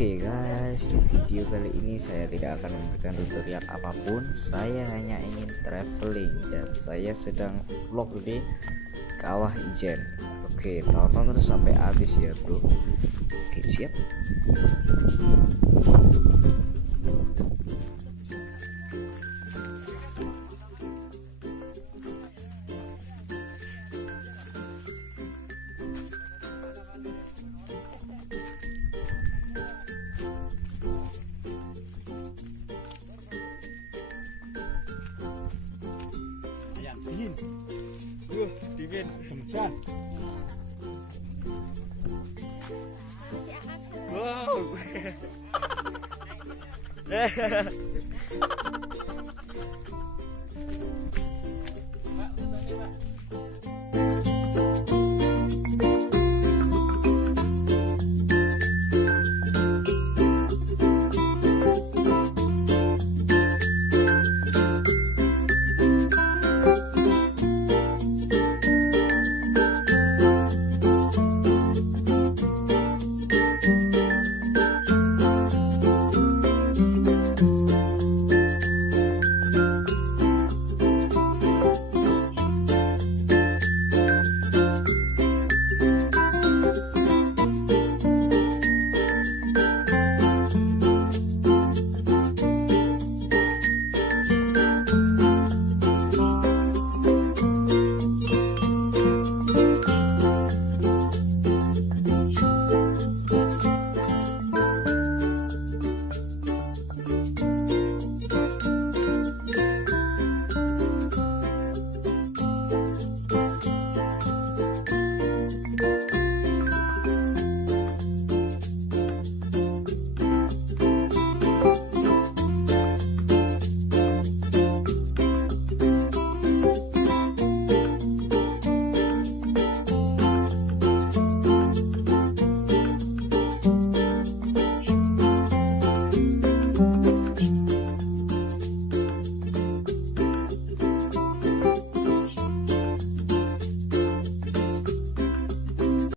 Oke guys, di video kali ini saya tidak akan memberikan tutorial apapun. Saya hanya ingin traveling dan saya sedang vlog di Kawah Ijen. Oke, tonton terus sampai habis ya bro. Oke, siap. Dingin, dingin, kencang. Wow.